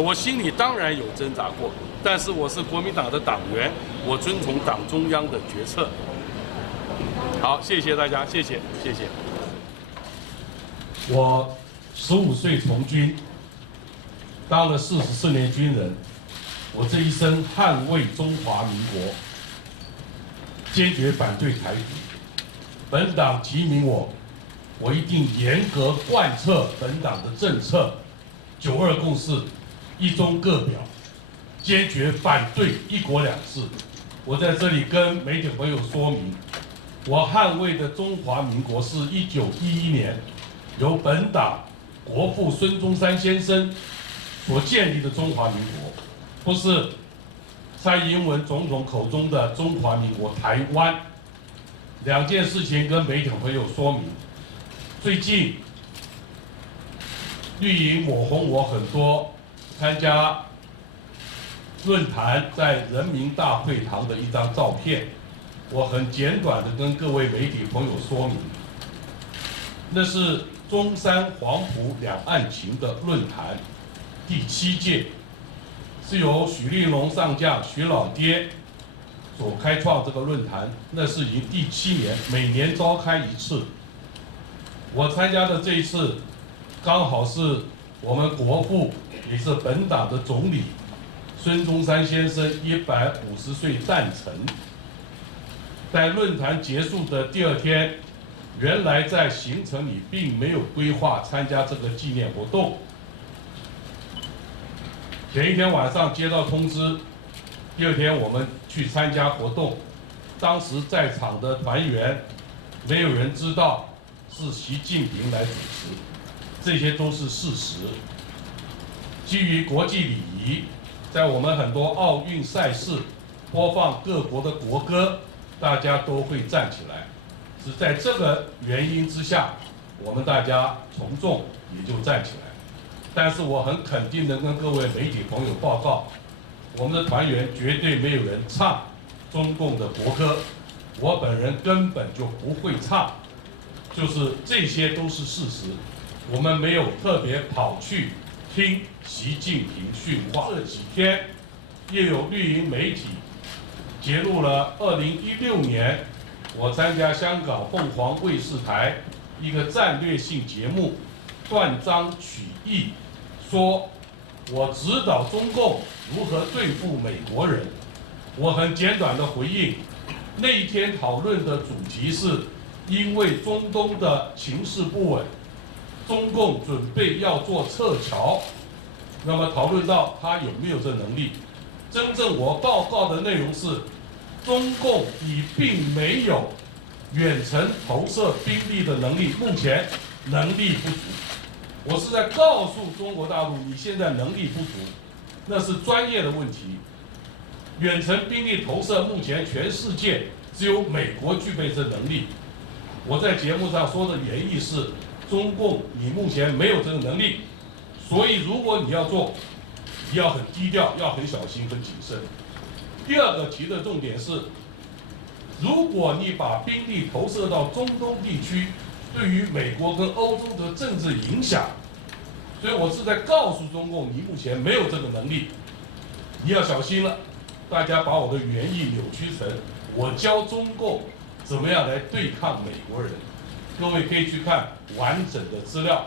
我心里当然有挣扎过，但是我是国民党的党员，我遵从党中央的决策。好，谢谢大家，谢谢。我15岁从军，当了44年军人，我这一生捍卫中华民国，坚决反对台独。本党提名我，我一定严格贯彻本党的政策，92共识，一中各表，坚决反对一国两制。我在这里跟媒体朋友说明，我捍卫的中华民国是1911年由本党国父孙中山先生所建立的中华民国，不是蔡英文总统口中的中华民国台湾。两件事情跟媒体朋友说明。最近绿营抹红我很多参加论坛在人民大会堂的一张照片，我很简短的跟各位媒体朋友说明，那是中山黄埔两岸情的论坛第7届，是由许立龙上将许老爹所开创这个论坛，那是已经第7年，每年召开一次。我参加的这一次，刚好是我们国父，也是本党的总理孙中山先生150岁诞辰。在论坛结束的第2天，原来在行程里并没有规划参加这个纪念活动。前一天晚上接到通知，第2天我们去参加活动，当时在场的团员没有人知道是习近平来主持，这些都是事实。基于国际礼仪，在我们很多奥运赛事播放各国的国歌，大家都会站起来。是在这个原因之下，我们大家从众也就站起来。但是我很肯定的跟各位媒体朋友报告，我们的团员绝对没有人唱中共的国歌，我本人根本就不会唱，就是这些都是事实。我们没有特别跑去听习近平训话。这几天又有绿营媒体揭露了2016年我参加香港凤凰卫视台一个战略性节目，断章取义，说我指导中共如何对付美国人。我很简短的回应，那一天讨论的主题是因为中东的情势不稳，中共准备要做撤侨，那么讨论到他有没有这能力。真正我报告的内容是，中共你并没有远程投射兵力的能力，目前能力不足。我是在告诉中国大陆，你现在能力不足，那是专业的问题。远程兵力投射，目前全世界只有美国具备这能力。我在节目上说的原意是，中共你目前没有这个能力，所以如果你要做，你要很低调，要很小心、很谨慎。第2个提的重点是，如果你把兵力投射到中东地区，对于美国跟欧洲的政治影响，所以我是在告诉中共，你目前没有这个能力，你要小心了。大家把我的原意扭曲成我教中共怎么样来对抗美国人，各位可以去看完整的资料。